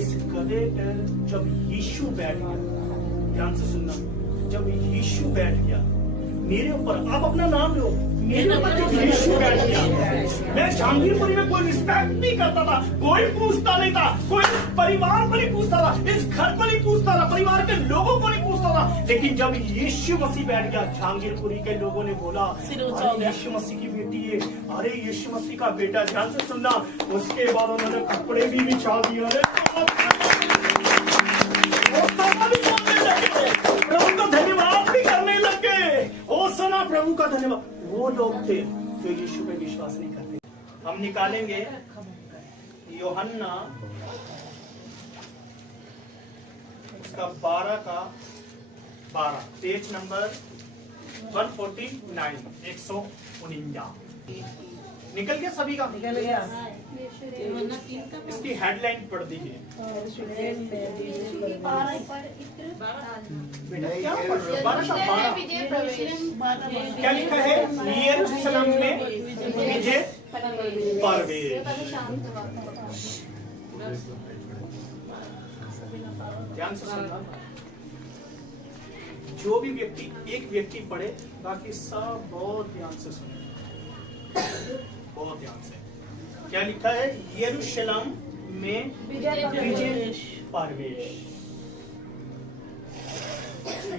इस गधे पर जब यीशु बैठ गया, ध्यान से सुनना, जब यीशु बैठ गया मेरे ऊपर, आप अपना नाम लो, मेरे ऊपर जब यीशु बैठ गया, मैं जहांगीरपुरी में कोई रिस्पेक्ट नहीं करता था, कोई पूछता नहीं था, कोई परिवार को नहीं पूछता था, इस घर को नहीं पूछता था, परिवार के लोगों को नहीं पूछता था। लेकिन जब यीशु मसीह बैठ गया, जहांगीरपुरी के लोगों ने बोला अरे यीशु मसीह की बेटी है, अरे यीशु मसीह का बेटा। ध्यान से सुनना, उसके बाद उन्होंने कपड़े भी बिछा दिए, प्रभु का धन्यवाद भी करने लगे। ओ सना प्रभु का धन्यवाद। वो लोग थे जो यीशु पे विश्वास नहीं करते। हम निकालेंगे यूहन्ना उसका 12 का 12, पेज नंबर 149, 149। निकल गया सभी का? निकल गया। इसकी हेडलाइन पढ़ दीजिए। क्या पढ़ रहे हो? 12 का 12 क्या लिखा है? यरूशलेम में विजय प्रवेश। ध्यान से सुनना, जो भी व्यक्ति, एक व्यक्ति पढ़े, बाकी सब बहुत ध्यान से सुने, बहुत ध्यान से। क्या लिखा है? यरूशलेम में विजय प्रवेश।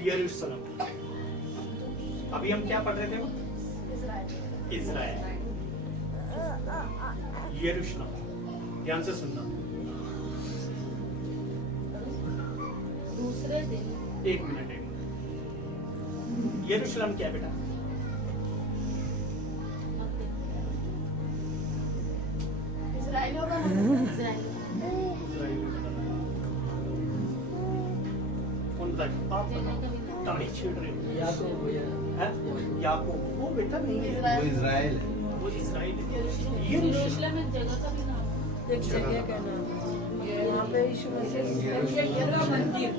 यरूशलेम, अभी हम क्या पढ़ रहे थे? इज़राइल। यरूशलेम, ध्यान से सुनना। दूसरे दिन, एक मिनट। यरूशलेम क्या बेटा? इज़राइल होगा। आप दाढ़ी छेड़ रहे हो? याकूब, वो बेटा नहीं है, वो इज़राइल है। वो इज़राइल है। यरूशलेम एक जगह का भी नाम है, एक जगह का नाम है। यहाँ पे यीशु मसीह का मंदिर,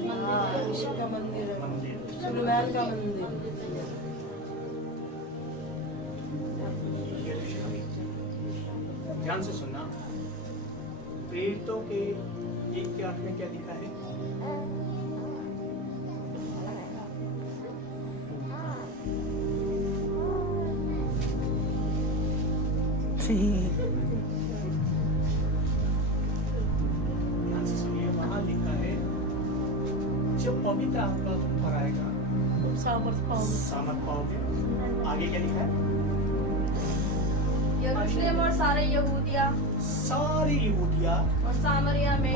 यीशु का मंदिर है, सुलेमान का मंदिर। ध्यान से सुनना, प्रेरितों के 1:8 में क्या लिखा है? ध्यान से सुनिए, वहां लिखा है जब पवित्र आत्मा तुम पर आएगा सामर्थ पाओगे। आगे क्या लिखा है? यरूशलेम और सारे यहूदिया और सामरिया में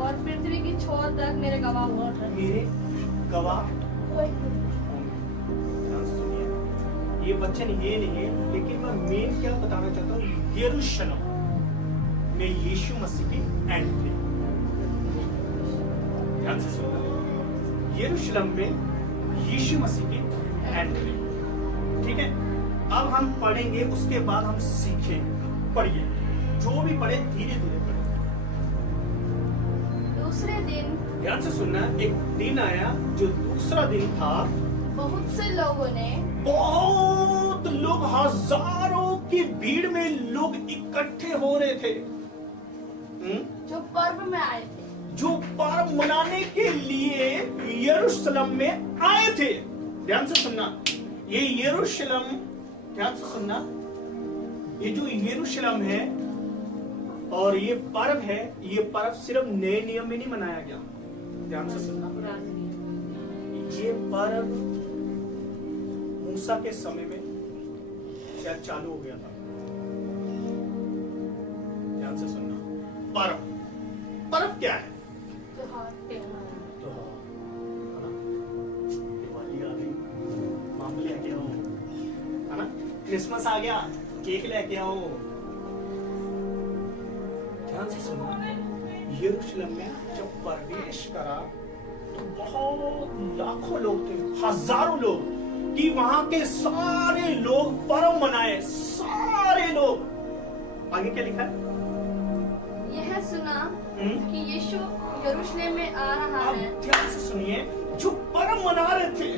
और पृथ्वी की छोर तक मेरे गवाह होंगे। मेरे गवाह होंगे। ध्यान से सुनिए, ये वचन ये नहीं है, लेकिन मैं मेन क्या बताना चाहता हूँ, यरूशलेम में यीशु मसीह की एंट्री। ध्यान से सुनना, यरूशलेम में यीशु मसीह की एंट्री। ठीक है, अब हम पढ़ेंगे, उसके बाद हम सीखेंगे। पढ़िए, जो भी पढ़े धीरे धीरे पढ़े। दूसरे दिन, ध्यान से सुनना, एक दिन आया जो दूसरा दिन था, बहुत से लोगों ने, बहुत लोग, हजारों की भीड़ में लोग इकट्ठे हो रहे थे, जो पर्व में आए थे, जो पर्व मनाने के लिए यरूशलेम में आए थे। ध्यान से सुनना, ये यरूशलेम, ध्यान से सुनना, ये जो यरूशलेम है और ये पर्व है, ये पर्व सिर्फ नए नियम में नहीं मनाया गया। ध्यान से सुनना, ये पर्व मूसा के समय में शायद चालू हो गया था। ध्यान से सुनना, पर्व क्या है? दिवाली आ गई, मामले लेके आओ, है ना? क्रिसमस आ गया, केक लेके आओ। ध्यान से सुनना, यरूशलेम में जब प्रवेश करा तो बहुत लाखों लोग थे, हजारों लोग, कि वहां के सारे लोग पर्व मनाए, सारे लोग। आगे क्या लिखा है? यह सुना कि यीशु यरूशलेम में आ रहा है। ध्यान से सुनिए, जो पर्व मना रहे थे,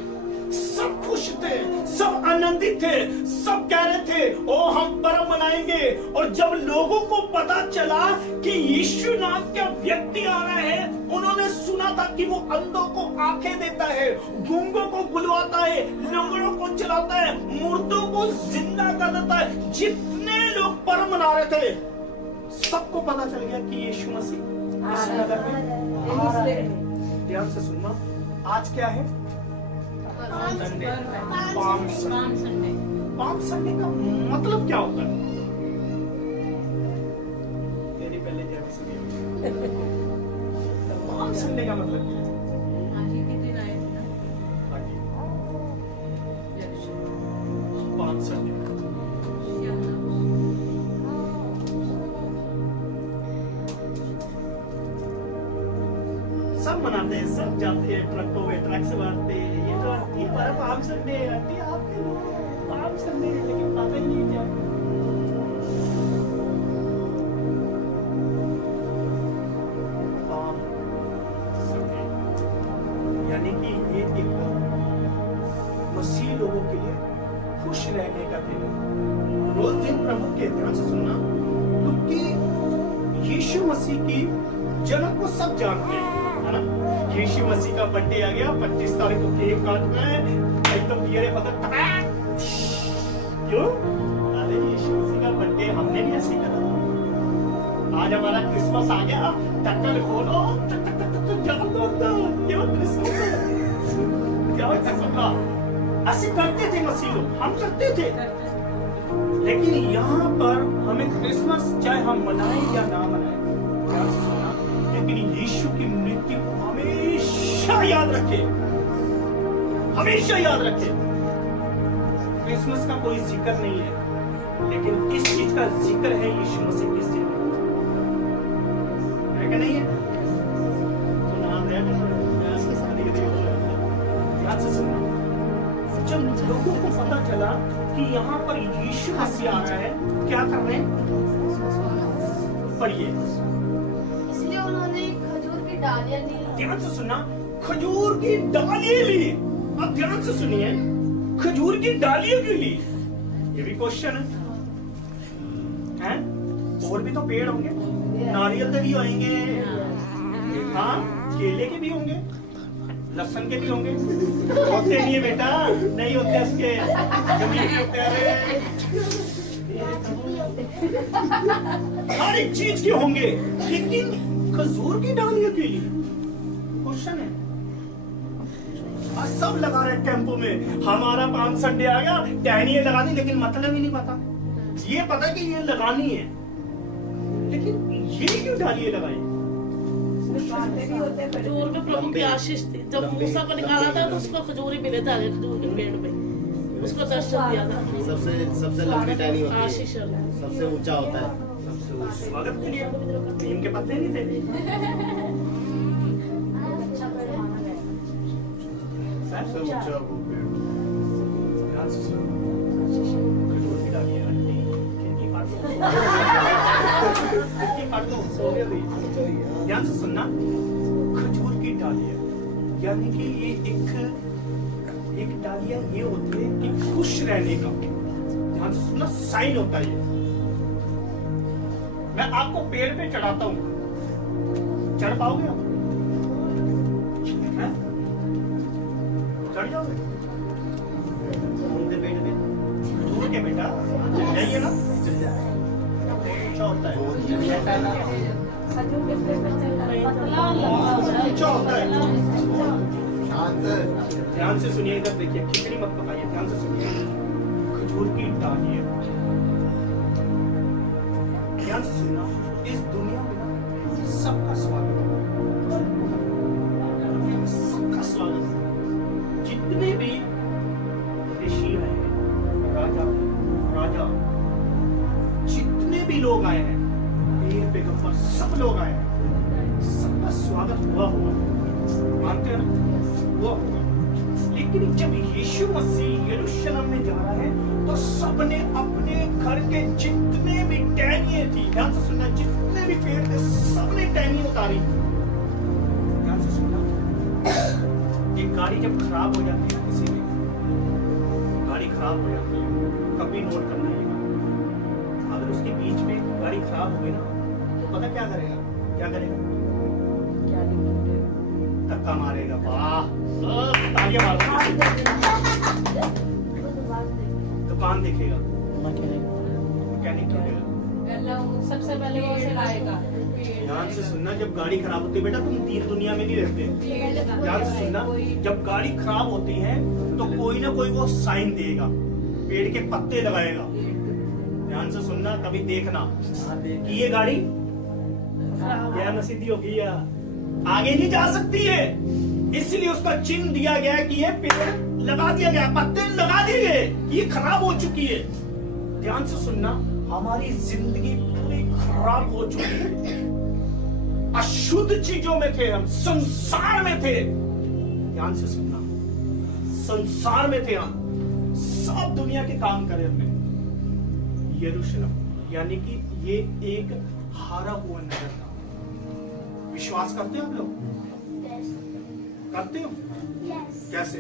सब खुश थे, सब आनंदित थे, सब कह रहे थे ओ हम पर्व मनाएंगे। और जब लोगों को पता चला कि यीशु नाम का व्यक्ति आ रहा है, उन्होंने सुना था कि वो अंधों को आंखें देता है, गूंगों को बुलवाता है, लंगड़ों को चलाता है, मुर्दों को जिंदा कर देता है। जितने लोग पर्व मना रहे थे, सबको पता चल गया कि यीशु मसीह इस नगर में आ रहा है। ध्यान से सुनना, आज क्या है? Sunday, palm Sunday. Palm Sunday का मतलब क्या होता है? तेरी पहले ध्यान से पाम संडे का मतलब क्या है? आज ही के दिन आए थे ना पाम संडे। सब मनाते हैं, सब जाते हैं ट्रकों में, ट्रक से बांटते हैं। ये तो आती है हमारा पाम संडे, आती है आपके लोग पाम संडे, लेकिन पता ही नहीं क्या। पाम संडे यानी कि ये एक मसीह लोगों के लिए खुश रहने का दिन है। रोज दिन प्रभु के ध्यान से सुनना, क्योंकि यीशु मसीह की जन्म को सब जानते हैं, है ना? यीशु मसीह का बर्थडे आ गया, 25 तारीख को केक काटना है, एकदम पियरे पतंग। क्यों? अरे यीशु मसीह का बर्थडे हमने भी ऐसे करा था। आज हमारा क्रिसमस आ गया, ढक्कन खोलो, क्यों क्रिसमस है? क्या सुनना, ऐसे करते थे मसीह लोग, हम करते थे। लेकिन यहाँ पर हमें क्रिसमस चाहे हम मनाएं या ना मनाएं, ध्यान से सुनना, लेकिन यीशु की मृत्यु को हमेशा याद रखे, हमेशा याद रखे। क्रिसमस का कोई जिक्र नहीं है, लेकिन इस चीज का जिक्र है यीशु मसीह की जिंदगी, है कि नहीं है? तो नाम है ध्यान से सुनना। जब लोगों को पता चला कि यहाँ पर यीशु मसीह आ रहा है, क्या कर रहे हैं? पढ़िए। इसलिए उन्होंने खजूर की डालियां ली। ध्यान से सुनना, खजूर की डालियां ली। अब ध्यान से सुनिए, खजूर की डालियां क्यों ली? ये भी क्वेश्चन है? और भी तो पेड़ होंगे, नारियल के भी होंगे, हाँ केले के भी होंगे, लहसुन के भी होंगे। होते नहीं है बेटा, नहीं होते उसके, जमीन के होते हैं, हर एक चीज के होंगे, लेकिन खजूर की डालियां क्यों ली? क्वेश्चन है। आज सब लगा रहे टेम्पो में, हमारा पाम संडे आ गया, टहनियां लगा दी, लेकिन मतलब ही नहीं पता। ये पता कि ये लगानी है, लेकिन ये क्यों डालियां लगाई? खजूर में प्रभु की आशीष थी। जब मूसा को निकाला था तो उसको खजूर ही मिले थे आगे खजूर के पेड़ पे, उसको दर्शन दिया था। सबसे लंबी टहनी होती है, आशीष सबसे ऊंचा होता है। स्वागत के लिए नीम के पत्ते नहीं थे। सबसे ऊंचा वो पेड़। ध्यान से सुनो, खजूर की डालियां रखी, खिड़की फाड़ दो, खिड़की फाड़ दो, सो गए भाई। ध्यान से सुनना, खजूर की डालियां यानी कि ये एक डालियां ये होती है कि खुश रहने का, ध्यान से सुनना, साइन होता है। मैं आपको पेड़ पे चढ़ाता हूं, चढ़ पाओगे आप? चढ़ जाओगे? उनके पेड़ पे खजूर के बेटा चढ़ जाइए ना, ऊंचा होता है, ऊंचा होता है। शांत। ध्यान से सुनिए, इधर देखिए, खिचड़ी मत पकाइए, ध्यान से सुनिए। खजूर की डालियां, ध्यान से सुनना, इस दुनिया में ना सबका स्वागत है, सबका स्वागत है। जितने भी ऋषि आए हैं, राजा, जितने भी लोग आए हैं, पीर पैगंबर, सब लोग आए हैं, सबका स्वागत हुआ होगा, मानते हैं ना? हुआ होगा। लेकिन जब यीशु मसीह यरूशलेम में जा रहा है, तो सबने अपने घर के जितने भी टहनियां थी, ध्यान से सुनना, जितने भी पेड़ थे, सबने टहनियां उतारी। ध्यान से सुनना, एक गाड़ी जब खराब हो जाती है किसी में, खराब हो जाती है, कभी नोट करना ये बात। अगर उसके बीच में गाड़ी खराब हो गई ना, तो पता क्या करेगा? क्या करेगा? क्या लिखोगे? धक्का मारेगा। वाह, तालियां मारो। दुकान देखेगा, मैकेनिक ढूंढेगा। सबसे पहले वो उसे लाएगा। ध्यान से सुनना, जब गाड़ी खराब होती है बेटा, तुम तीन दुनिया में नहीं रहते। ध्यान से सुनना, जब गाड़ी खराब होती है तो कोई ना कोई वो साइन देगा, पेड़ के पत्ते लगाएगा। ध्यान से सुनना, कभी देखना कि ये गाड़ी क्या नसीदी होगी या आगे नहीं जा सकती है, इसलिए उसका चिन्ह दिया गया है कि ये पेड़ लगा दिया गया, पत्ते लगा दिए गए, ये खराब हो चुकी है। ध्यान से सुनना, हमारी जिंदगी पूरी खराब हो चुकी है, अशुद्ध चीजों में थे हम, संसार में थे। ध्यान से सुनना, संसार में थे हम, सब दुनिया के काम करे हमने। यरूशलेम यानी कि ये एक हारा हुआ नगर था। विश्वास करते हो आप लोग? करते हो? कैसे?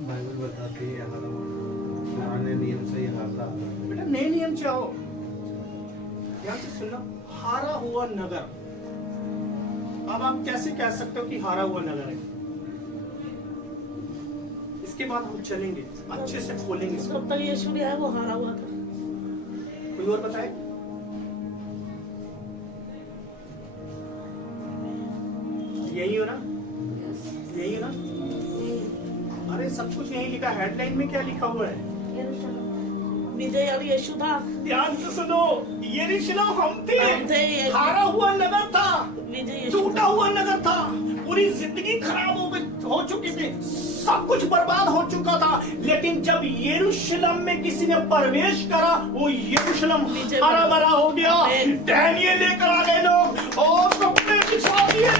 बाइबल बताती है पुराने नियम से ही हारता है। बेटा नए नियम चाहो। ध्यान से सुनना, हारा हुआ नगर। अब आप कैसे कह सकते हो कि हारा हुआ नगर है? इसके बाद हम चलेंगे, अच्छे से खोलेंगे इसको। जब तक यीशु नहीं आया वो हारा हुआ था। कोई और बताए? यही हो ना? यही हो ना? अरे सब कुछ यही लिखा, हेडलाइन में क्या लिखा हुआ है? विजय और यीशु था। ध्यान से सुनो, यरूशलेम हम हम थे, थे, यीशु। हारा हुआ नगर था, विजय यीशु टूटा हुआ नगर था, पूरी जिंदगी खराब हो चुकी थी, सब कुछ बर्बाद हो चुका था। लेकिन जब यरूशलेम में किसी ने प्रवेश करा, वो यरूशलेम हरा भरा हो गया। टहनियाँ लेकर आ गए लोग और कपड़े बिछा दिए।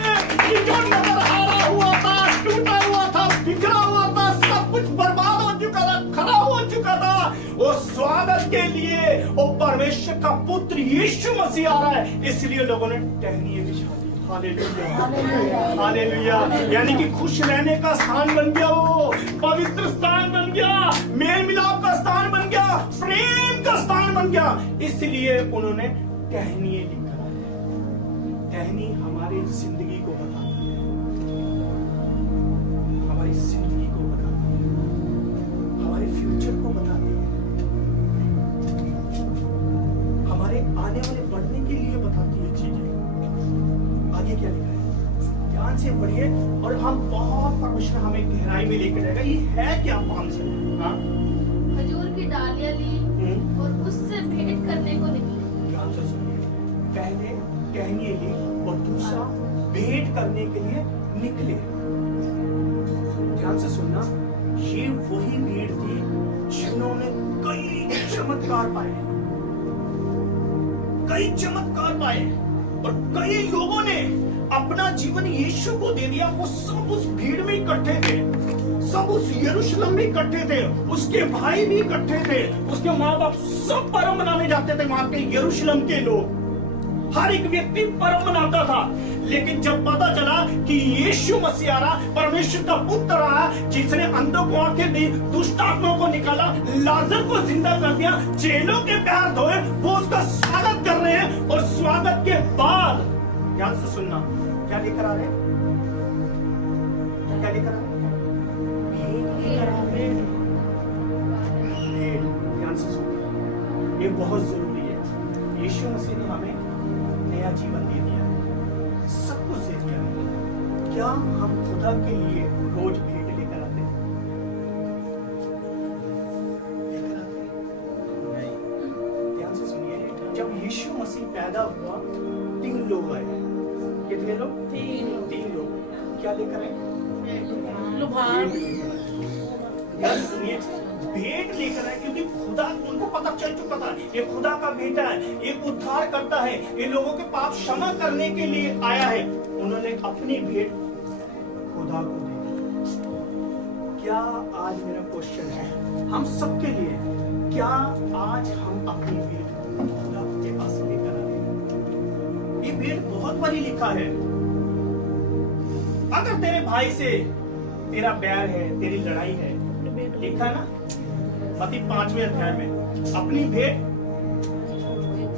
ये जो नगर हारा हुआ था, टूटा हुआ था, बिखरा हुआ था, सब कुछ बर्बाद हो चुका था, खराब हो चुका था, वो स्वागत के लिए वो परमेश्वर का पुत्र यीशु मसीह आ रहा है, इसलिए लोगों ने टहनियाँ बिछा दी। Hallelujah, hallelujah. यानी कि खुश रहने का स्थान बन गया, वो पवित्र स्थान बन गया, मेल मिलाप का स्थान बन गया, प्रेम का स्थान बन गया। इसलिए उन्होंने टहनियाँ लिखा है। टहनी हमारी जिंदगी को बताती है, हमारी जिंदगी को बताती है, हमारे फ्यूचर को बताती है, हमारे आने वाले बढ़ने के लिए बताती है चीजें। आगे क्या लिखा है? ध्यान से पढ़िए और हम बहुत परमेश्वर हमें गहराई में लेकर जाएगा। ये है क्या? 5 से खजूर की डालियां ली और उससे भेंट करने को निकले। ध्यान से सुनिए, पहले टहनियाँ ली और दूसरा भेंट करने के लिए निकले। ध्यान से सुनना, ये वही भीड़ थी जिन्होंने कई चमत्कार पाए, कई चमत्कार पाए, और कई लोगों ने अपना जीवन यीशु को दे दिया। वो सब उस भीड़ में इकट्ठे थे, सब उस यरूशलेम में इकट्ठे थे, उसके भाई भी इकट्ठे थे, उसके माँ बाप सब पर्व मनाने जाते थे। वहां के यरूशलेम के लोग, हर एक व्यक्ति पर्व मनाता था। लेकिन जब पता चला कि यीशु मसीह आ रहा, परमेश्वर का पुत्र आया, जिसने अंधों को आंखें दी, दुष्ट आत्माओं को निकाला, लाजर को जिंदा कर दिया, चेलों के पैर धोए, वो उसका स्वागत कर रहे हैं। और स्वागत के बाद ध्यान से सुनना, क्या लेकर आ रहे हैं? क्या लेकर आ रहे हैं? ध्यान से सुनना, ये बहुत जरूरी है। यीशु मसीह ने हमें नया जीवन दे दिया है, सब कुछ दे दिया है। क्या हम खुदा के लिए रोज भेंट लेकर आते हैं? लेकर आते हैं? ध्यान से सुनिए, जब यीशु मसीह पैदा हुआ 3 लोग आए। कितने लोग? 3 लोग। क्या लेकर आए? लुभान। ध्यान से सुनिए, भेंट लेकर आए, क्योंकि खुदा, उनको पता चल चुका था ये खुदा का बेटा है, ये उद्धार करता है, ये लोगों के पाप क्षमा करने के लिए आया है। उन्होंने अपनी भेंट खुदा को दी। क्या आज मेरा क्वेश्चन है हम सबके लिए, क्या आज हम अपनी भेंट खुदा के पास लेकर आए? ये भेंट बहुत बड़ी लिखा है। अगर तेरे भाई से तेरा प्यार है, तेरी लड़ाई है, लिखा ना, मत्ती 5वें अध्याय में अपनी भेंट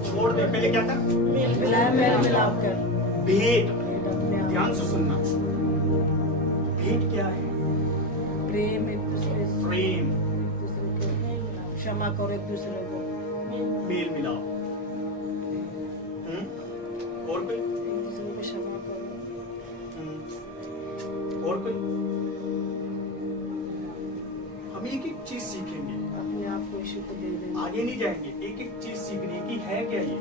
छोड़ दे। पहले क्या था? मेल मिलाप कर भेंट। भेंट अपने आप ध्यान से सुनना, भेंट क्या है? प्रेम, एक दूसरे से प्रेम, एक दूसरे को क्षमा करो, एक दूसरे को मेल मिलाप। और कोई? एक दूसरे को क्षमा करो। और कोई? हम एक एक चीज सीखेंगे, अपने आप को यीशु को दे देना। आगे नहीं जाएंगे, एक एक चीज सीखनी कि है क्या ये।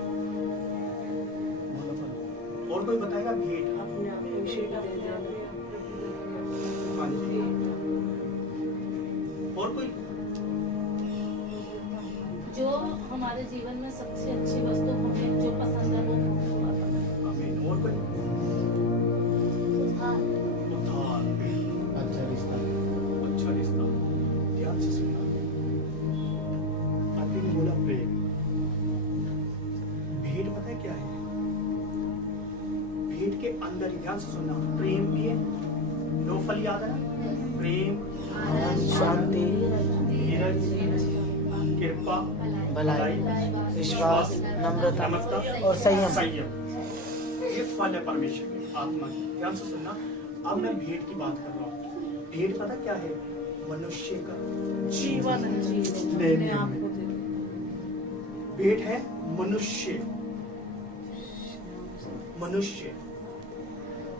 और कोई बताएगा? भेंट। अपने आप को यीशु को दे देना। हाँ जी। और कोई? जो हमारे जीवन में सबसे अच्छी वस्तु हमें जो पसंद है वो आमीन। और कोई? उद्धार। अच्छा रिश्ता। अच्छा रिश्ता। ध्यान से सुनना, आदमी ने बोला प्रेम। भेंट पता है क्या है? भेंट के अंदर ही, ध्यान से सुनना, प्रेम भी है। 9 फल याद है ना? प्रेम, शांति, धीरज, कृपा, भलाई, विश्वास, नम्रता और संयम। ये फल है परमेश्वर की आत्मा की। ध्यान से सुनना, अब मैं भेंट की बात कर रहा हूँ। भेंट पता क्या है? मनुष्य का जीवन अपने आप को दे देना। भेंट है मनुष्य। मनुष्य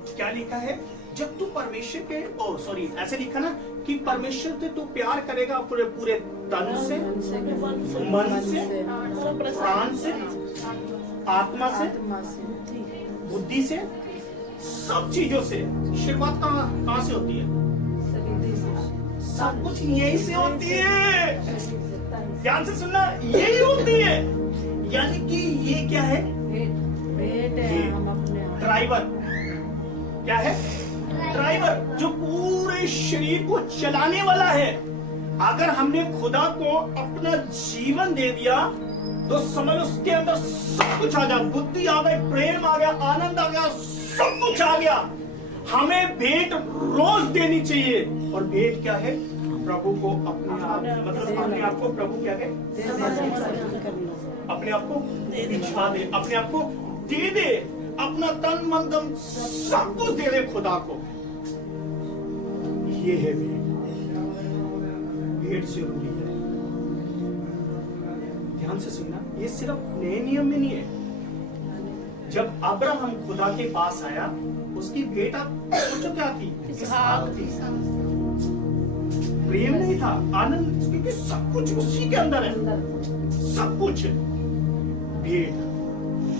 क्या लिखा है? जब तू परमेश्वर के ऐसे लिखा ना कि परमेश्वर से तू प्यार करेगा पूरे पूरे तन से, मन से, प्राण से, आत्मा से, बुद्धि से, सब चीजों से। शुरुआत कहाँ से होती है? सब कुछ यही से होती है। ध्यान से सुनना, यही होती है। यानी कि ये क्या है? भेंट है। हम अपने आप ड्राइवर। क्या है? ड्राइवर, जो पूरे शरीर को चलाने वाला है। अगर हमने खुदा को अपना जीवन दे दिया तो समझ उसके अंदर सब कुछ आ गया। बुद्धि आ गई, प्रेम आ गया, आनंद आ गया, सब कुछ आ गया। हमें भेंट रोज देनी चाहिए। और भेंट क्या है? प्रभु को अपने आप, मतलब अपने आप को प्रभु क्या है? अपने आप को इच्छा दे, अपने आप को दे दे, अपना तन मन धन सब कुछ दे दे खुदा को। ये है भेंट। भेंट जरूरी है। ध्यान से सुनना, ये सिर्फ नए नियम में नहीं है। जब अब्राहम खुदा के पास आया, उसकी भेंट आप सोचो क्या थी? इसहाक थी। प्रेम नहीं था, आनंद, क्योंकि सब कुछ उसी के अंदर है, सब कुछ। भेंट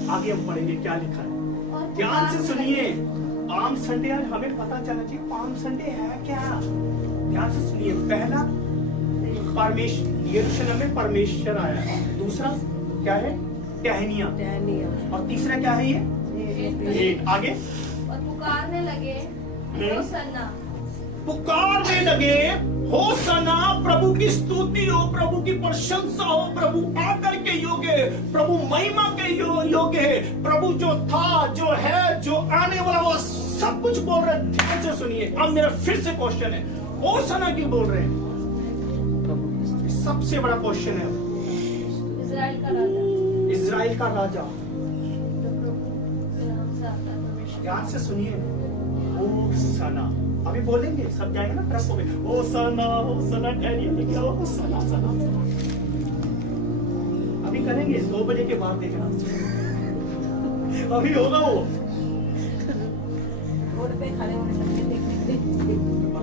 आगे हम पढ़ेंगे क्या लिखा है। ध्यान से सुनिए, पाम संडे आज हमें पता चलना चाहिए पाम संडे है क्या। ध्यान से सुनिए, पहला परमेश्वर, यरूशलेम में परमेश्वर आया। दूसरा क्या है? टहनियां। और तीसरा क्या है? ये भेंट। आगे और पुकारने लगे होसन्ना। पुकारने लगे होसन्ना, प्रभु की स्तुति हो, प्रभु की प्रशंसा हो, प्रभु आकर के योग्य है, प्रभु महिमा के योग्य है, प्रभु जो था, जो है, जो आने वाला, वो सब कुछ बोल रहे हैं। ध्यान से सुनिए, अब मेरा फिर से क्वेश्चन है, होसन्ना क्यों बोल रहे हैं? सबसे बड़ा क्वेश्चन है। इजराइल का राजा, इजराइल का राजा। ध्यान से सुनिए, होसन्ना। अभी बोलेंगे, सब जाएंगे ना ट्रक में, होसन्ना होसन्ना, होसन्ना सना। अभी करेंगे 2 बजे के बाद, देखना अभी होगा वो। रोड पे खड़े होने लगते।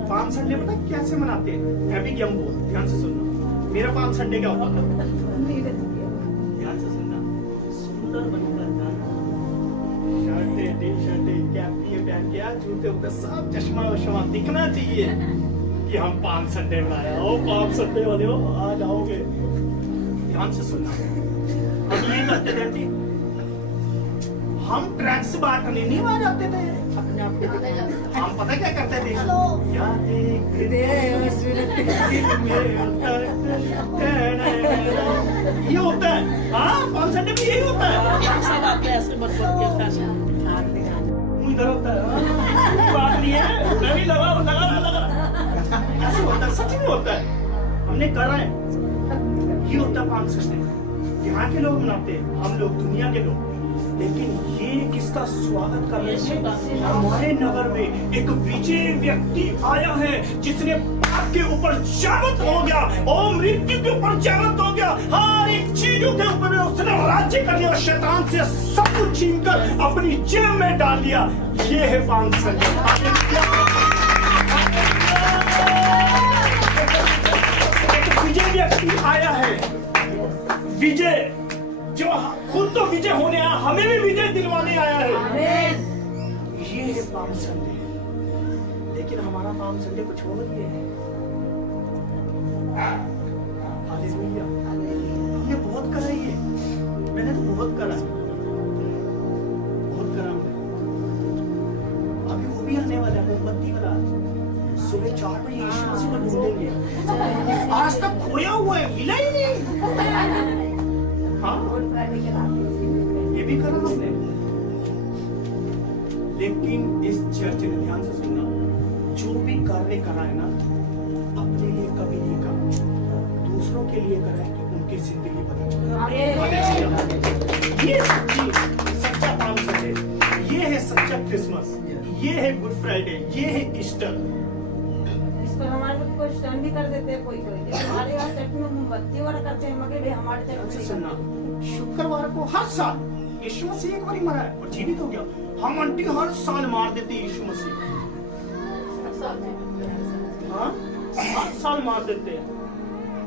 पाम संडे पता कैसे मनाते हैं? Happy jumbo. ध्यान से सुनना, मेरा पाम संडे क्या होता है? ध्यान से सुनना, सुंदर बनकर जाना, शर्टे टी शर्टे कैप ये पहन के, जूते ऊपर सब चश्मा वश्मा दिखना चाहिए कि हम पाम संडे मनाया। ओ पाम संडे वाले हो, आ जाओगे। ध्यान से सुनना, हम ये करते थे, हम ट्रैक से बाहर करने नहीं आ जाते थे। अपने आप को हम पता क्या करते थे? ये होता है, हाँ, पाम संडे में यही होता है। सब आपके ऐसे बच के फैशन इधर होता है, कोई बात नहीं है, नहीं लगा ऐसे होता है, सच में होता है, हमने करा है। ये होता पाम संडे। यहाँ के लोग मनाते हैं, हम लोग दुनिया के लोग। लेकिन ये किसका स्वागत कर रहे हैं? हमारे नगर में एक विजय व्यक्ति आया है जिसने पाप के ऊपर जयवंत हो गया और मृत्यु के ऊपर जयवंत हो गया, हर एक चीजों के ऊपर उसने राज्य कर लिया, शैतान से सब कुछ छीनकर अपनी जेब में डाल दिया। ये है पाम संडे। एक विजय व्यक्ति आया है, विजय जो खुद तो विजय होने आया, हमें भी विजय दिलवाने आया है। ये है पाम संडे। लेकिन हमारा पाम संडे कुछ और भी है। हालेलुया। हमने बहुत करा ये, मैंने तो बहुत करा, बहुत करा हमने। अभी वो भी आने वाला है, मोमबत्ती वाला। सुबह 4 बजे यीशु मसीह को ढूंढेंगे। आज तक खोया हुआ है, मिला ही नहीं। हाँ, ये भी करा हमने। लेकिन इस चर्च ने, ध्यान से सुनना, जो भी कार्य करा है ना, अपने लिए कभी नहीं करा, दूसरों के लिए करा है कि उनकी जिंदगी बदले। ये सच्चा पाम संडे, ये है सच्चा क्रिसमस, ये है गुड फ्राइडे, ये है ईस्टर। इस पर हमारे लोग कोई स्टैंड भी कर देते हैं, कोई हमारे यहाँ चर्च में मोमबत्ती वाला करते हैं, मगर भी हमारे चर्च में सुनना, शुक्रवार को हर साल यीशु मसीह एक बार मरा है और जीवित हो गया। हम आंटी हर साल मार देते यीशु मसीह, हाँ हर साल मार देते हैं,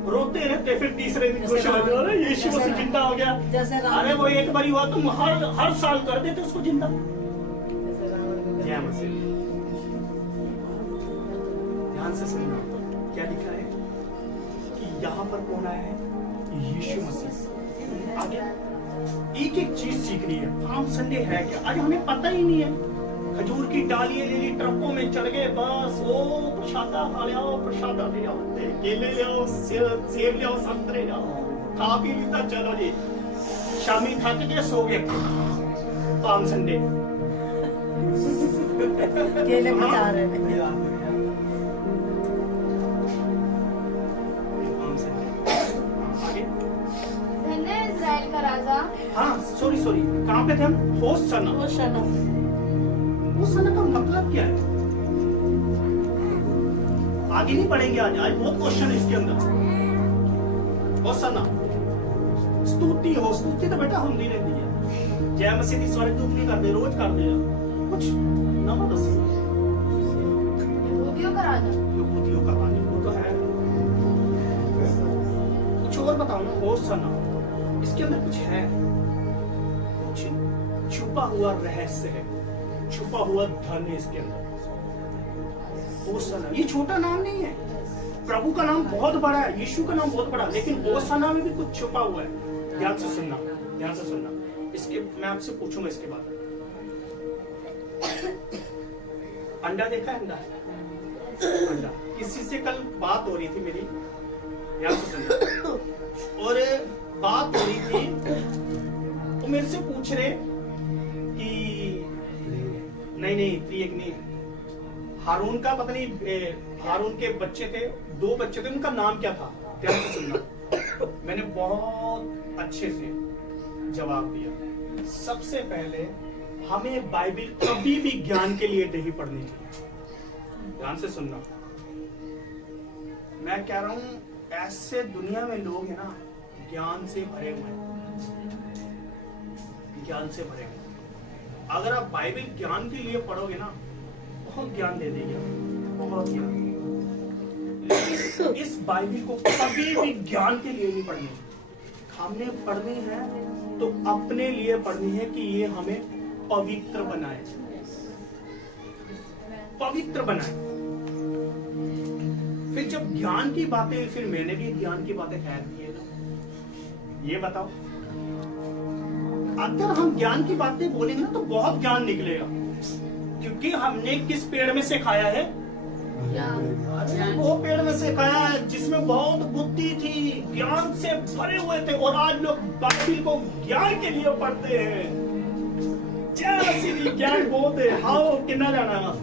रोते रहते, फिर तीसरे दिन खुश हो जाओ, अरे यीशु मसीह जिंदा हो गया। अरे वो एक बार हुआ, तुम हर साल कर देते उसको जिंदा। जय मसीह। ध्यान से सुनना, क्या लिखा है कि यहाँ पर कौन आया है? यीशु मसीह। आगे एक एक चीज सीखनी है। पाम संडे है क्या? आज हमें पता ही नहीं है। खजूर की डालियां ले ली, ट्रकों में चढ़ गए, बस वो प्रसादा खा ले आओ, प्रसादा ले आओ, केले ले आओ, सेब ले आओ, संतरे ले आओ, खा पी लीता, चलो जी शामी थक के सो गए। पाम संडे केले बचा रहे हैं। इज़राइल का राजा। हाँ सॉरी कहाँ पे थे हम? होशाना। होशाना का मतलब क्या है? आगे नहीं पढ़ेंगे आज बहुत क्वेश्चन है इसके अंदर। होशाना स्तुति हो, स्तुति तो बेटा होती रहती है। जय मसीह की स्वर्गदूत नहीं करते, रोज करते हैं कुछ ना बस। यहूदियों का राजा। यहूदियों का राजा वो तो है। कुछ और बताओ ना। होशाना इसके अंदर कुछ है, कुछ छुपा हुआ रहस्य है, छुपा हुआ धन है इसके अंदर। होशाना ये छोटा नाम नहीं है, प्रभु का नाम बहुत बड़ा है, यीशु का नाम बहुत बड़ा, लेकिन होशाना में भी कुछ छुपा हुआ है। ध्यान से सुनना, ध्यान से सुनना। इसके मैं आपसे पूछूंगा इसके बाद। अंडा देखा है? अंडा किसी से कल बात हो रही थी मेरी, ध्यान से सुनना, और बात हो रही थी तो मेरे से पूछ रहे कि नहीं त्रिएक नहीं, हारून का पता नहीं, हारून के बच्चे थे, 2 बच्चे थे, उनका नाम क्या था? ध्यान से सुनना। मैंने बहुत अच्छे से जवाब दिया। सबसे पहले हमें बाइबल कभी भी ज्ञान के लिए नहीं पढ़नी चाहिए। ध्यान से सुनना, मैं कह रहा हूं ऐसे दुनिया में लोग हैं ना, ज्ञान से भरे हुए हैं, ज्ञान से भरे हुए। अगर आप बाइबल ज्ञान के लिए पढ़ोगे ना, बहुत ज्ञान दे देगी, बहुत ज्ञान। इस बाइबल को कभी भी ज्ञान के लिए नहीं पढ़नी। हमने पढ़नी है तो अपने लिए पढ़नी है कि ये हमें पवित्र बनाए, पवित्र बनाए। फिर जब ज्ञान की बातें, फिर मैंने भी ज्ञान की बातें खैर की है ना। ये बताओ, अगर हम ज्ञान की बातें बोलेंगे ना तो बहुत ज्ञान निकलेगा, क्योंकि हमने किस पेड़ में से खाया है? वो पेड़ में से खाया है जिसमें बहुत बुद्धि थी, ज्ञान से भरे हुए थे। और आज लोग बाइबल को ज्ञान के लिए पढ़ते हैं। जैसे ज्ञान बहुत है, हाओ कितना जाना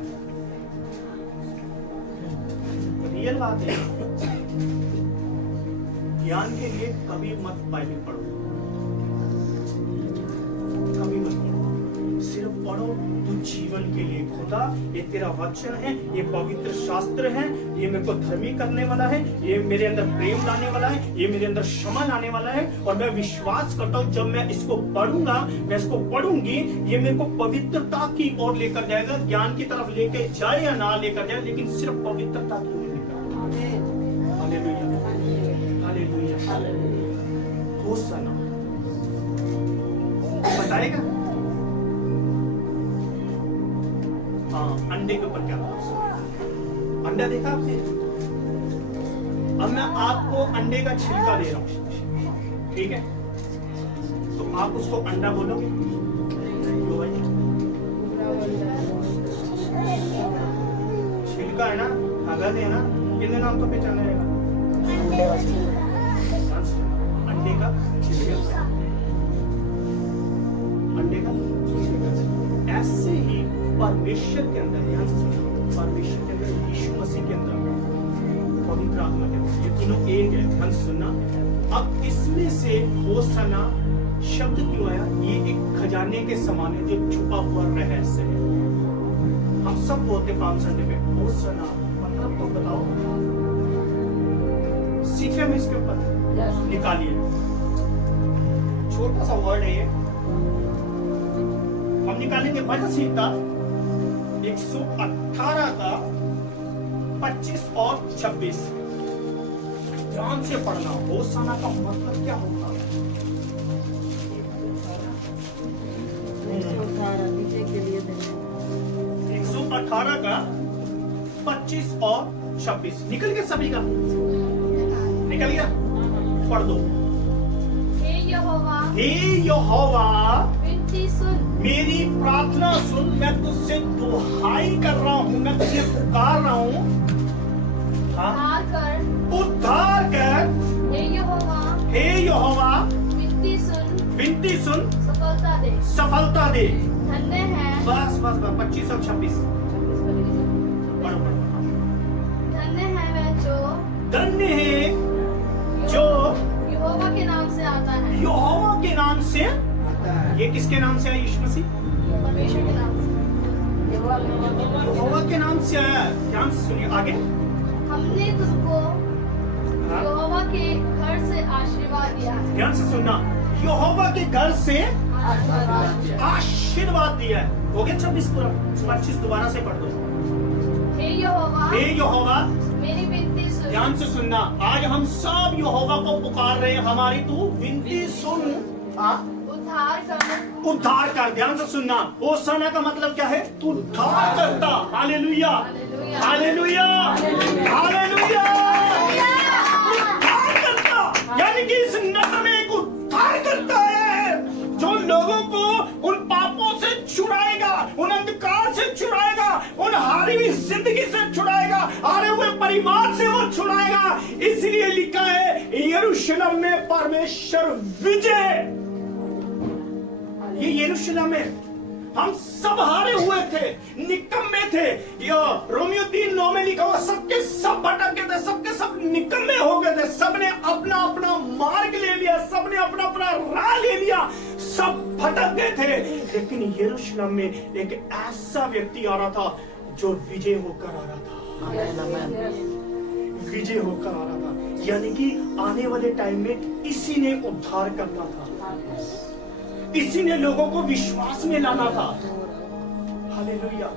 रियल बात है। ज्ञान के लिए कभी मत बाइबल पढ़ो, कभी मत पढ़ो, सिर्फ पढ़ो तो जीवन के लिए। खुदा ये तेरा वचन है, ये पवित्र शास्त्र है, ये मेरे को धर्मी करने वाला है, ये मेरे अंदर प्रेम लाने वाला है, ये मेरे अंदर क्षमा लाने वाला है। और मैं विश्वास करता हूँ जब मैं इसको पढ़ूंगा, मैं इसको पढ़ूंगी, ये मेरे को पवित्रता की ओर लेकर जाएगा। ज्ञान की तरफ लेके जाए या ना लेकर जाए, लेकिन सिर्फ पवित्रता की ओर लेकर जाए। Hallelujah, hallelujah. होशाना बताएगा। हाँ, अंडे के ऊपर क्या था? अंडा देखा आपने? अब मैं आपको अंडे का छिलका दे रहा हूं, ठीक है? तो आप उसको अंडा बोलोगे? क्यों भाई? छिलका है ना, कागज है ना, कितने नाम तो पहचाना रहेगा? अंडे का छिलका, अंडे का छिलका। ऐसे ही परमेश्वर के अंदर, ध्यान से सुनो, परमेश्वर के अंदर, यीशु मसीह के अंदर, पवित्र आत्मा के अंदर, ये तीनों एक है। ध्यान से सुनना। अब इसमें से होशाना शब्द क्यों आया? ये एक खजाने के समान है जो छुपा हुआ रहस्य है। हम सब बोलते पाम संडे में होशाना, मतलब तो बताओ, सीखे हम इसके ऊपर निकालिए। छोटा सा वर्ड है ये, हम निकालेंगे। वजह सीखता 118 का 25 और 26। ध्यान से पढ़ना। होशाना का मतलब क्या होता है? 118 का 25 और 26 निकल गया सभी का? निकल गया? पढ़ दो। हे यहोवा, हे यहोवा, विनती सुन, मेरी प्रार्थना सुन। मैं तुझसे दुहाई कर रहा हूँ, मैं तुझे पुकार रहा हूँ। उद्धार कर, उद्धार कर। हे यहोवा, हे यहोवा, विनती सुन, विनती सुन, सफलता दे, सफलता दे। धन्य है, बस बस बस 25 और 26 पढ़ो पढ़ो। धन्य है वह जो, धन्य है जो यहोवा के नाम से आता है। यहोवा के नाम से, ये किसके नाम से आया? यीशु मसीह परमेश्वर के नाम से। यहोवा के नाम से आया। ध्यान से सुनिए आगे। हमने तुझको हाँ? यहोवा के घर से आशीर्वाद दिया है। ध्यान से सुनना। यहोवा के घर से आशीर्वाद दिया है। हो गया 26 पूरा? 25 दोबारा से पढ़ दो। हे यहोवा, हे यहोवा, मेरी विनती सुन। ध्यान से सुनना। आज हम सब यहोवा को पुकार रहे हैं, हमारी तू विनती सुन। हाँ? उद्धार कर, उद्धार कर। ध्यान से सुनना। होशाना का मतलब क्या है? उद्धार करता। Hallelujah, hallelujah, hallelujah. उद्धार करता, यानी कि इस नगर में एक उद्धार करता है जो लोगों को उन पापों से छुड़ाएगा, उन अंधकार से छुड़ाएगा, उन हारी हुई जिंदगी से छुड़ाएगा, हारे हुए परिवार से वो छुड़ाएगा। इसलिए लिखा है यरूशलेम में परमेश्वर विजय। ये यरूशलेम में हम सब हारे हुए थे, निकम्मे थे। यो रोमियो 3:9 में लिखा हुआ, सबके सब भटक गए थे, सबके सब निकम्मे हो गए थे, सबने अपना अपना मार्ग ले लिया, सबने अपना अपना राह ले लिया, सब भटक गए थे। लेकिन यरूशलेम में एक ऐसा व्यक्ति आ रहा था जो विजय होकर आ रहा था, विजय होकर आ रहा था। यानी कि आने वाले टाइम में इसी ने उद्धार करना था, इसी ने लोगों को विश्वास में लाना था। Hallelujah,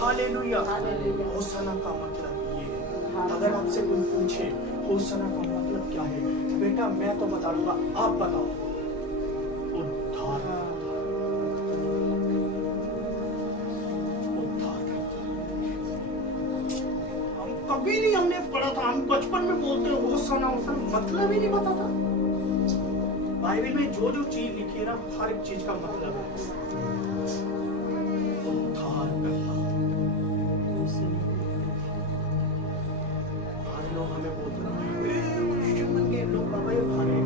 hallelujah. होशाना का मतलब ये है। अगर आपसे कोई पूछे होशाना का मतलब क्या है, बेटा मैं तो बता दूंगा, आप बताओ। उद्धार, उद्धार। हम कभी नहीं हमने पढ़ा था, हम बचपन में बोलते होशाना, होशाना मतलब ही नहीं पता था। बाइबल में जो जो चीज लिखी है ना, हर एक चीज का मतलब है। उद्धार करना। आज लोग हमें बोलते हैं लोग बाबा ये भारे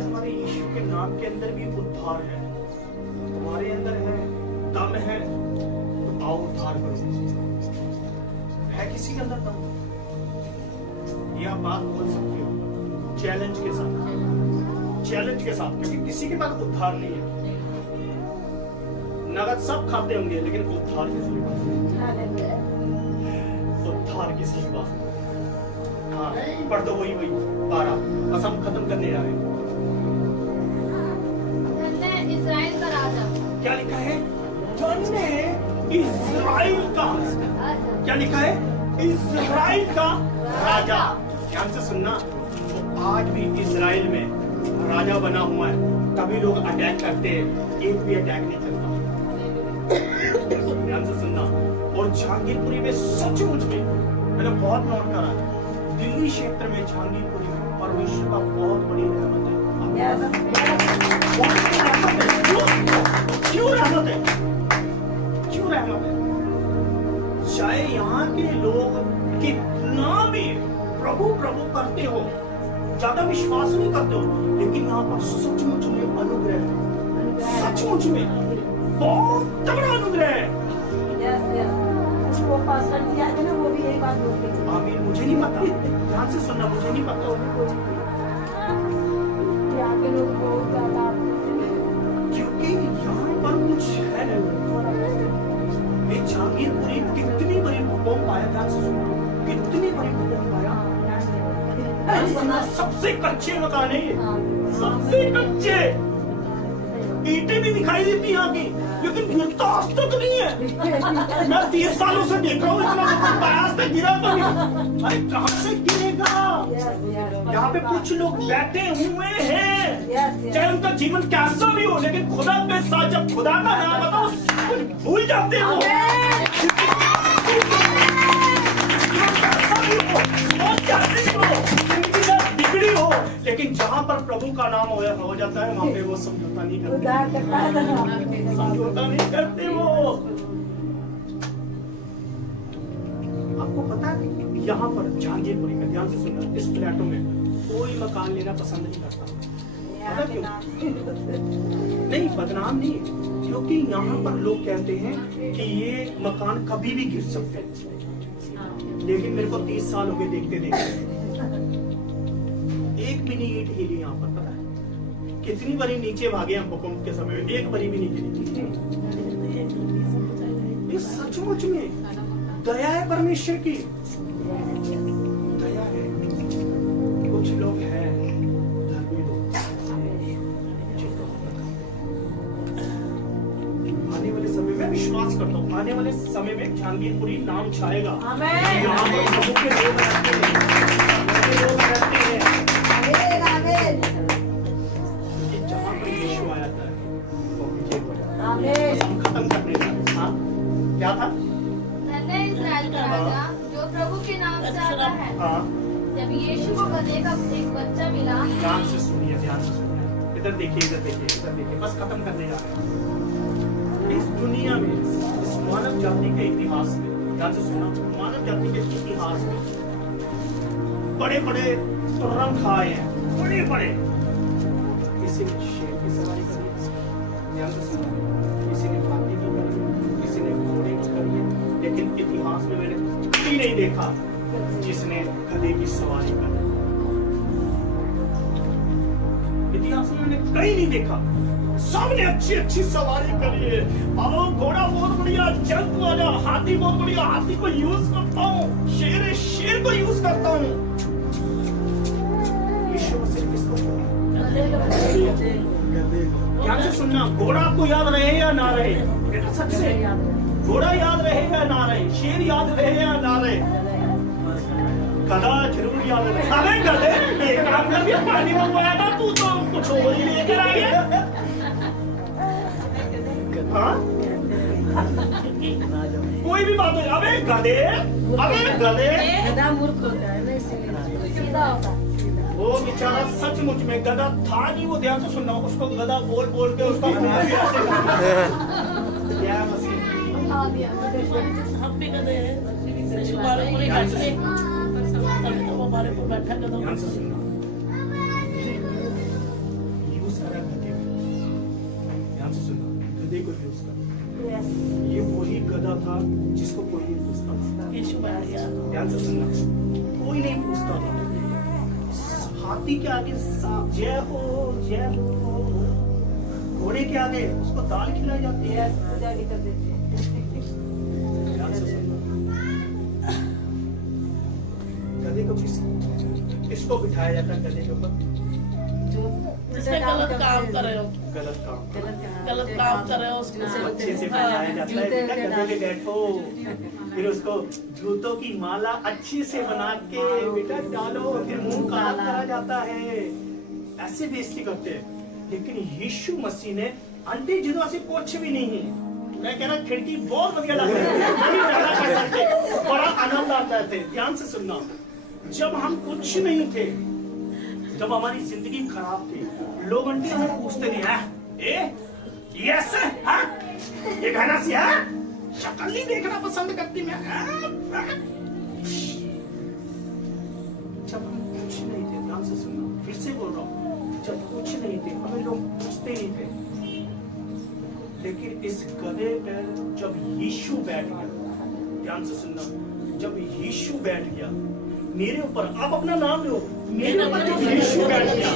हमारे यीशु के नाम के अंदर भी उद्धार है। तुम्हारे अंदर है, दम है, तो आओ उद्धार करो। है किसी के अंदर दम? ये आप बात बोल सकते हो चैलेंज के साथ, क्योंकि किसी के पास उद्धार नहीं है। नगद सब खाते होंगे लेकिन उद्धार किसी के पास नहीं। उद्धार किसी के पास नहीं। हाँ, पढ़ दो वही 12, बस हम खत्म करने जा रहे हैं। धन्य इस्राएल का राजा। क्या लिखा है? धन्य इस्राएल का, क्या लिखा है? इस्राएल का राजा। ध्यान से सुनना, तो आज भी इस्राएल में राजा बना हुआ है। कभी लोग अटैक करते हैं, एक भी अटैक नहीं चलता। ध्यान से सुनना। और जहांगीरपुरी में सचमुच में मैंने बहुत नोट करा, दिल्ली क्षेत्र में जहांगीरपुरी में परमेश्वर का बहुत बड़ी रहमत है। क्यों रहमत है? क्यों रहमत है? चाहे यहाँ के लोग कितना भी प्रभु प्रभु करते हो, ज्यादा विश्वास नहीं करते हो, लेकिन यहाँ पर सचमुच में अनुग्रह है। सचमुच में बहुत तगड़ा अनुग्रह है। वो पास्टर जी आए थे ना, वो भी यही बात बोलते थे। आमीन। मुझे नहीं पता, ध्यान से सुनना, मुझे नहीं पता। यहाँ के लोग बहुत ज्यादा, क्योंकि यहाँ पर कुछ है। ये जहांगीरपुरी कितनी बड़ी भूकंप आया, ध्यान से सुनो, कितनी बड़ी भूकंप आया। सबसे कच्चे मकान है ये, सबसे कच्चे। ईंटें भी दिखाई देती यहाँ की, लेकिन गिरता आज तक नहीं है। मैं 30 सालों से देख रहा हूँ, इतना आज तक गिरा तो नहीं। अरे कहाँ से गिरेगा? यहाँ पे कुछ लोग बैठे हुए हैं, चाहे उनका जीवन कैसा भी हो, लेकिन खुदा के साथ जब खुदा का नाम बताओ कुछ भूल जाते हो। बिगड़ी हो, लेकिन जहाँ पर प्रभु का नाम हो जाता है, वहाँ पे वो समझौता नहीं करते, समझौता नहीं करते वो। आपको पता है यहाँ पर जहांगीरपुरी में, ध्यान से सुनना, इस फ्लैटों में कोई मकान लेना पसंद नहीं करता। पता क्यों? नहीं, बदनाम नहीं, क्योंकि यहाँ पर लोग कहते हैं कि ये मकान कभी भी गिर सकते हैं। लेकिन मेरे को 30 साल हो गए देखते देखते, एक भी नहीं ईंट हिली यहाँ पर। पता है कितनी बारी नीचे भागे हम भूकंप के समय में, एक बारी भी नहीं गिरी। ये सचमुच में दया है परमेश्वर की, दया है। कुछ लोग हैं धर्मी लोग, आने वाले समय में विश्वास करता हूँ, आने वाले समय में जहांगीरपुरी नाम छाएगा। यहाँ पर प्रभु के लोग रहते हैं, जहाँ पर यीशु आ जाता है वो विजय हो जाता है। खत्म करने का। हाँ, क्या था? धन्य इस्राएल का राजा जो प्रभु के नाम से आता है। हाँ, जब यीशु को गधे का एक बच्चा मिला। ध्यान से सुनिए, ध्यान से सुनिए, इधर देखिए, इधर देखिए, इधर देखिए, बस खत्म करने जा रहे हैं। इस दुनिया में, इस मानव जाति के इतिहास में, ध्यान से सुना, मानव जाति के इतिहास में बड़े बड़े रंग खाए हैं, बड़े बड़े। किसी ने शेर की सवारी करी, ध्यान से सुना, किसी ने हाथी की करी, किसी ने घोड़े की करी है, लेकिन इतिहास में मैंने कभी नहीं देखा जिसने गधे की सवारी करी। इतिहास में मैंने कहीं नहीं देखा, सबने अच्छी अच्छी सवारी करी है। अब घोड़ा बहुत बढ़िया, जंतु वाला, हाथी बहुत बढ़िया, हाथी को यूज करता हूँ, शेर है, शेर को यूज करता हूँ। यीशु मसीह किसको? ध्यान से सुनना, घोड़ा आपको याद रहे या ना रहे, बेटा सच से घोड़ा याद रहे या ना रहे, शेर याद रहे या ना रहे, गधा जरूर याद रहे। अरे गधे, एक काम कर दिया, पानी मंगवाया था, तू तो कुछ और ही लेकर आ गया। हाँ? कोई भी बात हो, अबे गधे, अबे गधे। गधा मूर्ख होता है ना, इसीलिए सीधा होता है। वो बेचारा सचमुच में गधा था नहीं, वो ध्यान से सुनना, उसको गधा बोल बोल के उसका क्या मसीह। हम भी गधे हैं, हमारे पूरे ध्यान से घंटे तभी तो हमारे को बैठा गधा। ध्यान से सुनना, यूज करा गधे को, ध्यान से सुनना, गधे को यूज करा। ये वही गधा था जिसको कोई नहीं पूछता था। यीशु बैठ गया। ध्यान से सुनना, कोई नहीं पूछता था। हाथी के आगे सांप जय हो जय हो, घोड़े के आगे उसको दाल खिलाई जाती है। पूजा भी कर देते हैं। ध्यान से सुनना। गधे को किसको बिठाया जाता है? गधे के ऊपर जिसने गलत काम करे हो, गलत काम करे हो उसको अच्छे से बिठाया जाता है। बेटा गधे पे बैठो, फिर उसको जूतों की माला अच्छे से बना के बेटा डालो, फिर मुंह काला करा जाता है। ऐसे बेइज्जती करते हैं। लेकिन यीशु मसीह ने आंटी जिदों से कुछ भी नहीं। मैं कह रहा खिड़की बहुत बढ़िया लग रही है, बड़ा आनंद आता है। ध्यान से सुनना। जब हम कुछ नहीं थे, जब हमारी जिंदगी खराब थी, लोग आंटी हमें पूछते नहीं है यस ये घना सी है, शक्ल नहीं देखना पसंद करती मैं। जब हम कुछ नहीं थे, ध्यान से सुनना, फिर से बोल रहा हूँ, जब कुछ नहीं थे हमें लोग पूछते नहीं थे। लेकिन इस गधे पर जब यीशु बैठ गया, ध्यान से सुनना, जब यीशु बैठ गया मेरे ऊपर, आप अपना नाम लो, मेरे ऊपर जब यीशु बैठ गया,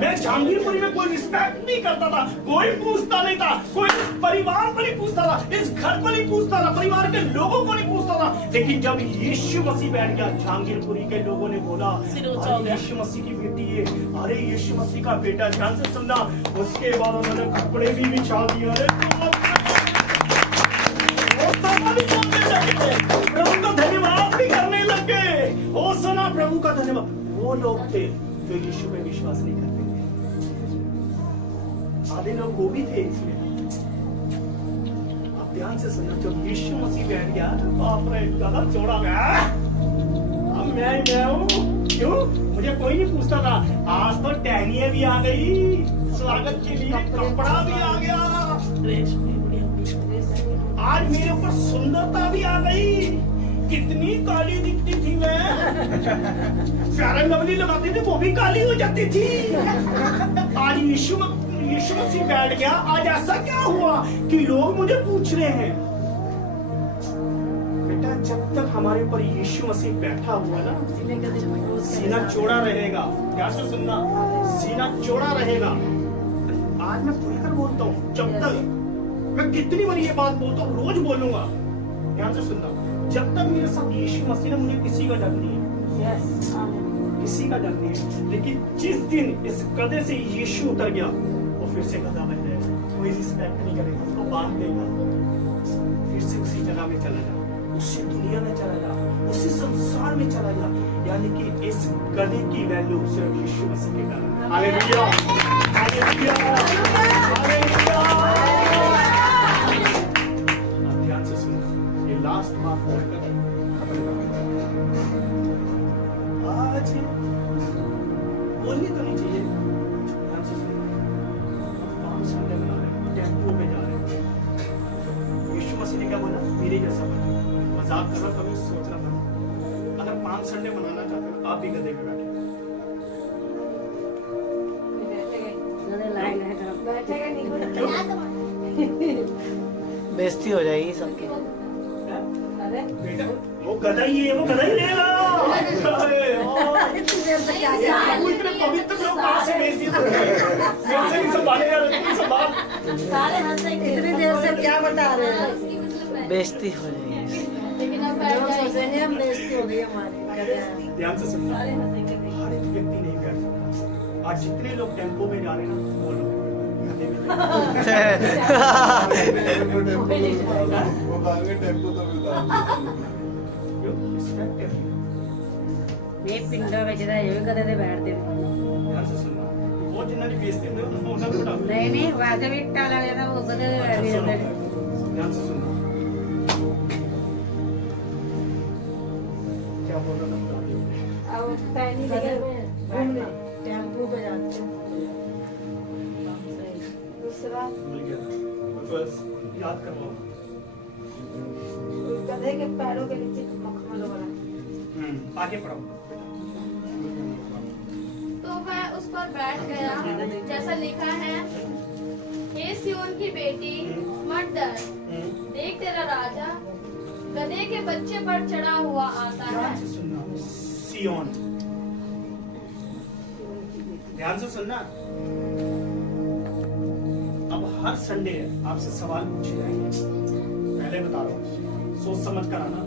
मैं जहांगीरपुरी में कोई रिस्पेक्ट नहीं करता था, कोई पूछता नहीं था, कोई परिवार को नहीं पूछता था, इस घर को नहीं पूछता था, परिवार के लोगों को नहीं पूछता था। लेकिन जब यीशु मसीह बैठ गया, जहांगीरपुरी के लोगों ने बोला अरे यीशु मसीह की बेटी है, अरे यीशु मसीह का बेटा। ध्यान से सुनना। उसके बाद उन्होंने कपड़े भी बिछा दिए, प्रभु का धन्यवाद भी करने लगे। ओ सुना, प्रभु का धन्यवाद। वो लोग थे जो यीशु पे विश्वास नहीं करते थे, आधे लोग वो भी थे इसमें। अब ध्यान से सुनना, जब यीशु मसीह बैठ गया, बाप रे गला चौड़ा गया। अब मैं हूँ, क्यों मुझे कोई नहीं पूछता था। आज तो टहनियां भी आ गई, स्वागत के लिए कपड़ा भी आ गया, आज मेरे ऊपर सुंदरता भी आ गई। कितनी काली दिखती थी मैं, फेयर एंड लवली लगाती थी, वो भी काली हो जाती थी। आज यीशु मसीह बैठ गया, आज ऐसा क्या हुआ कि लोग मुझे पूछ रहे हैं। बेटा जब तक हमारे ऊपर यीशु मसीह बैठा हुआ ना, सीना चौड़ा रहेगा। ध्यान से सुनना, सीना चौड़ा रहेगा। आज मैं खुलकर बोलता हूँ, जब तक मैं कितनी बार ये बात बोलता हूँ, रोज बोलूंगा। ध्यान से सुनना, जब तक मेरे साथ यीशु मसीह ने, मुझे किसी का डर नहीं है, किसी का डर नहीं है। लेकिन जिस दिन इस गधे से यीशु उतर गया, वो फिर से गधा बन जाएगा, कोई रिस्पेक्ट नहीं करेगा, उसको बांध देगा, फिर से उसी जगह में चला जा, उसी दुनिया में चला जा, उसी संसार में चला जा। यानी कि इस गधे की वैल्यू सिर्फ यीशु मसीह के कारण। Hallelujah, hallelujah, hallelujah. लास्ट बात बोलकर आज बोलनी तो नहीं चाहिए। पाम संडे मना रहे, टेम्पो पे जा रहे। यीशु मसीह ने क्या बोला? मेरे जैसा बनो। मजाक कर रहा, कभी सोचना था अगर पाम संडे मनाना चाहते हो आप भी गधे पे बैठे। बेइज्जती हो जाएगी सबकी। बेटा वो गधा ही है, वो गधा ही रहेगा। इतने पवित्र लोग कहाँ से बेइज्जती करते हैं? कैसे नहीं संभाले यार, इतनी संभाल। इतनी देर से क्या बता रहे हैं? बेइज्जती हो जाएगी। लेकिन अब बैठ जो जाएगी। सोचेंगे हम बेइज्जती हो गई हमारी। ध्यान से सुनना, हर एक व्यक्ति नहीं बैठ सकता। आज जितने लोग टेम्पो में जा रहे हैं ना, वो लोग गधे में ये पिंडा बेचता है, ये भी कदे बैठते हैं। ध्यान से सुनना, वो जिन्होंने बेइज्जती हुई ना, उन्होंने उठा दिया। नहीं नहीं, वैसे भी टाला गया था, वो कदे बैठ गए। ध्यान से सुनना, क्या बोल रहा था? टेम्पो पे जाते हैं। दूसरा भूल गया था, बस याद करवाओ। गधे के पैरों के नीचे मखमल वाला। आगे पढ़ो। तो वह उस पर बैठ गया, जैसा लिखा है, हे सिय्योन की बेटी मत डर, देख तेरा राजा गधे के बच्चे पर चढ़ा हुआ आता है। ध्यान से सुनना, सियोन। ध्यान से सुनना। अब हर संडे आपसे सवाल पूछे जाएंगे, पहले बता रहा हूं, सोच समझ कर आना।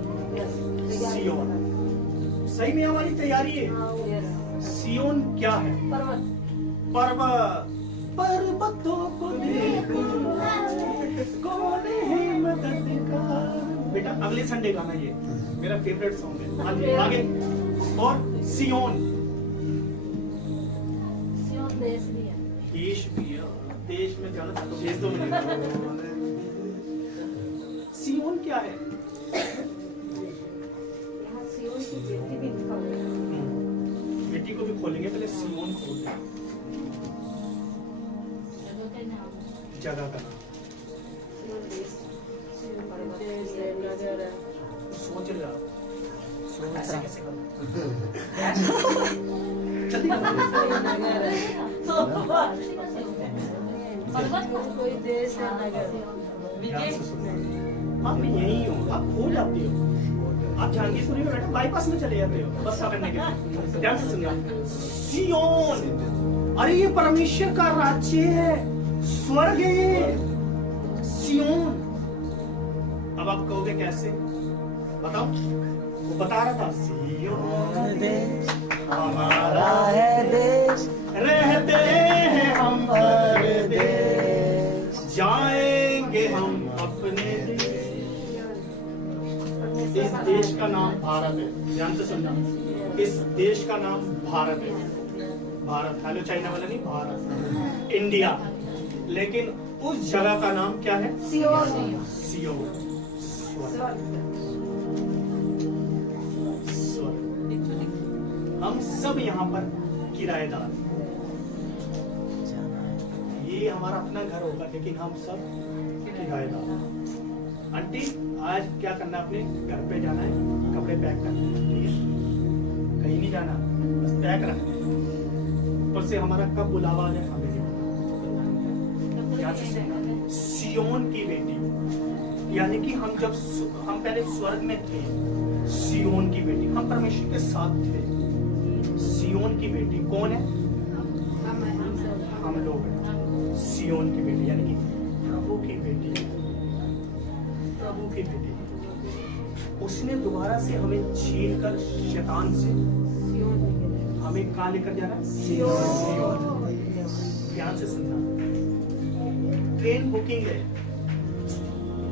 सियोन सही में हमारी तैयारी है। सियोन क्या है? पर्वत। पर्वतों को देखो कौन है मददगार। बेटा अगले संडे गाना ये मेरा फेवरेट सॉन्ग है। आगे और सियोन देश भी है। देश भी है। देश में ज्यादा देश तो मिलेगा। सियोन क्या है? यहाँ सियोन की बेटी भी लिखा हुआ है। बेटी को भी खोलेंगे, पहले सियोन खोलते हैं। जगह का नाम सियोन देश, सियोन देश है, नगर है। सोच रहे ऐसे कैसे करो? जल्दी करो। नगर है। कोई देश है, नगर है। ध्यान से सुनो। आप यही हो, आप खो जाते हो। आप जहांगीरपुरी में बैठे बाईपास में चले जाते हो बस पकड़ने के लिए। ध्यान से सुनना। सियोन, अरे ये परमेश्वर का राज्य है, स्वर्ग है ये। सियोन। अब आप कहोगे कैसे? बताओ। वो बता रहा था सियोन देश हमारा है देश, रहते हैं हम परदेश, जाएंगे हम अपने देश। इस देश का नाम भारत है। ध्यान से सुनना। इस देश का नाम भारत है। भारत, हेलो चाइना वाला नहीं, भारत, इंडिया। लेकिन उस जगह का नाम क्या है? सियोन। सियोन। हम सब यहाँ पर किराएदार। ये हमारा अपना घर होगा लेकिन हम सब किराएदार। आंटी आज क्या करना है? अपने घर पे जाना है, कपड़े पैक करने हैं, ठीक है? कहीं नहीं जाना, बस पैक रखना है। ऊपर से हमारा कब बुलावा आ जाए हमें नहीं पता। ध्यान से सुनना। सियोन की बेटी, यानी कि हम पहले स्वर्ग में थे, सियोन की बेटी, हम परमेश्वर के साथ थे। सियोन की बेटी कौन है? हम लोग हैं। सियोन की बेटी यानी कि प्रभु की बेटी। प्रभु की बेटी उसने दोबारा से हमें छीन कर शैतान से हमें कहाँ लेकर जाना? सियोन। ध्यान से सुनना। ट्रेन बुकिंग है,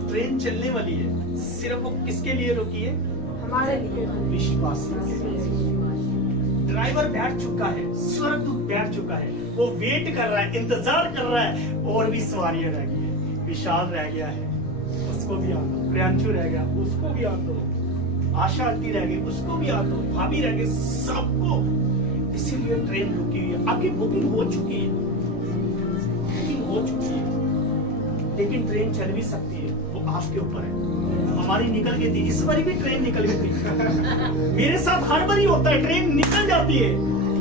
ट्रेन चलने वाली है, सिर्फ वो किसके लिए रुकी है? हमारे लिए। विश्वासियों के लिए। ड्राइवर बैठ चुका है, स्वर्गदूत बैठ चुका है, वो वेट कर रहा है, इंतजार कर रहा है। और भी सवारियां रह गई है। विशाल रह गया है, उसको भी आन दो। प्रियांशु रह गया, उसको भी आन दो। आशा आंटी रह गई, उसको भी आन दो। भाभी रह गई, सबको। इसीलिए ट्रेन रुकी हुई है। आपकी बुकिंग हो चुकी है, बुकिंग हो चुकी है, लेकिन ट्रेन चल भी सकती है, वो आपके ऊपर है। हमारी निकल गई थी, इस बारी भी ट्रेन निकल गई थी। मेरे साथ हर बारी होता है, ट्रेन निकल जाती है,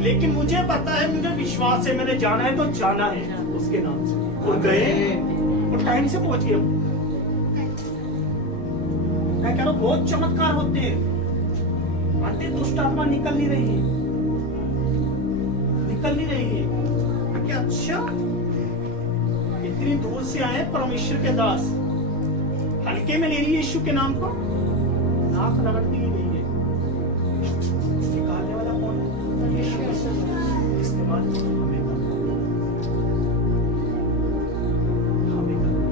लेकिन मुझे पता है, मुझे विश्वास है, मैंने जाना है तो जाना है उसके नाम से। और गए और टाइम से पहुंच गए। मैं कह रहा हूं बहुत चमत्कार होते हैं। आंटी दुष्ट आत्मा निकल नहीं रही है, निकल नहीं रही है। क्या अच्छा, इतनी दूर से आए परमेश्वर के दास, हल्के में ले रही है यीशु के नाम को, नाक रगड़ती ही नहीं है। निकालने वाला कौन है? यीशु। इस्तेमाल हमें करना, हमें करना।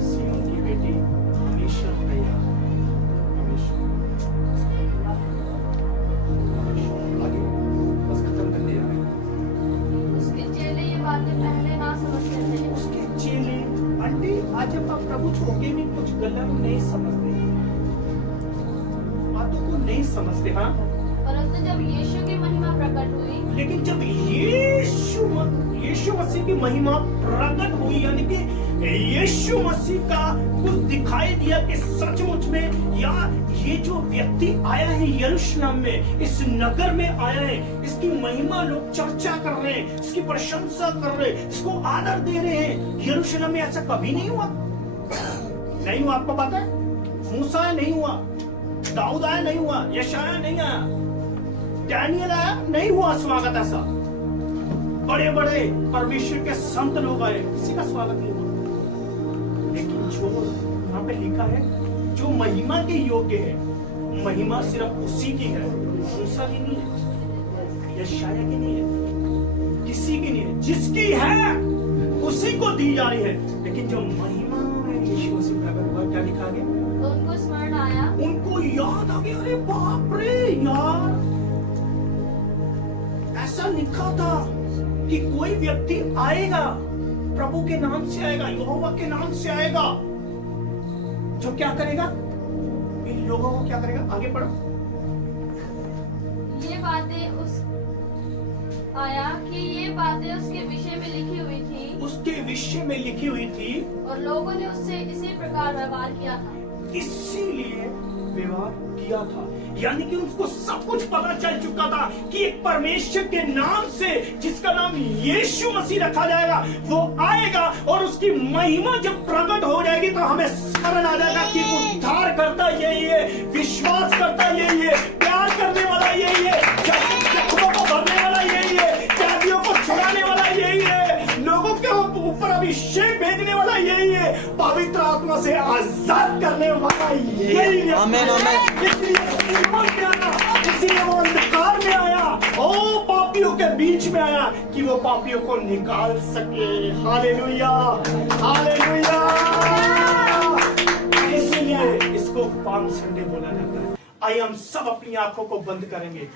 सियोन की बेटी हमेशा तैयार, हमेशा। आगे बस खत्म करने आ रहे हैं। उसके चेले ये बातें पहले ना समझते थे। उसके चेले, आंटी आज जब आप प्रभु छोके भी कुछ गलत नहीं समझते, बातों को नहीं समझते। हाँ, परंतु जब यीशु की महिमा प्रकट हुई, लेकिन जब यीशु मसीह की महिमा प्रकट हुई, यानी कि यीशु मसीह का कुछ दिखाई दिया कि सचमुच में यार ये जो व्यक्ति आया है यरूशलेम में, इस नगर में आया है, इसकी महिमा लोग चर्चा कर रहे हैं, इसकी प्रशंसा कर रहे हैं, इसको आदर दे रहे हैं। यरूशलेम में ऐसा कभी नहीं हुआ, नहीं हुआ। आपको पता है, मूसा नहीं हुआ, दाऊद आया नहीं हुआ, यशाया नहीं आया, डैनियल आया, नहीं हुआ स्वागत ऐसा। बड़े बड़े परमेश्वर के संत लोग आए, किसी का स्वागत नहीं हुआ। लेकिन जो यहाँ पे लिखा है, जो महिमा के योग्य है, महिमा सिर्फ उसी की है, मूसा की नहीं है, यशाया की नहीं है, किसी की नहीं है। जिसकी है उसी को दी जा रही है। लेकिन जो महिमा है यीशु मसीह प्रकट हुआ, क्या लिखा है? तो उनको स्मरण आया, उनको याद आ गया, अरे बाप रे यार, ऐसा लिखा था कि कोई व्यक्ति आएगा, प्रभु के नाम से आएगा, यहोवा के नाम से आएगा, जो क्या करेगा? इन लोगों को क्या करेगा? आगे पढ़ो। ये बातें ये बातें उसके विषय में लिखी हुई थी, उसके विषय में लिखी हुई थी, और लोगों ने उससे इसी प्रकार व्यवहार किया था। इसीलिए व्यवहार किया था। यानी कि उनको सब कुछ पता चल चुका था कि एक परमेश्वर के नाम से, जिसका नाम यीशु मसीह रखा जाएगा, वो आएगा और उसकी महिमा जब प्रकट हो जाएगी तो हमें स्मरण आ जाएगा कि उद्धार करता यही है, विश्वास करता यही है, प्यार करने वाला यही है, जख्मों को भरने वाला यही है, कैदियों को छुड़ाने वाला यही है, लोगों के ऊपर अभिषेक भेजने वाला यही है, पवित्र आत्मा से आजाद करने वाला यही है। आमीन, आमीन। इसलिए वो अंधकार में आया, ओ पापियों के बीच में आया कि वो पापियों को निकाल सके। Hallelujah, hallelujah. इसलिए इसको पाम संडे बोला जाता है। आइए हम सब अपनी आंखों को बंद करेंगे।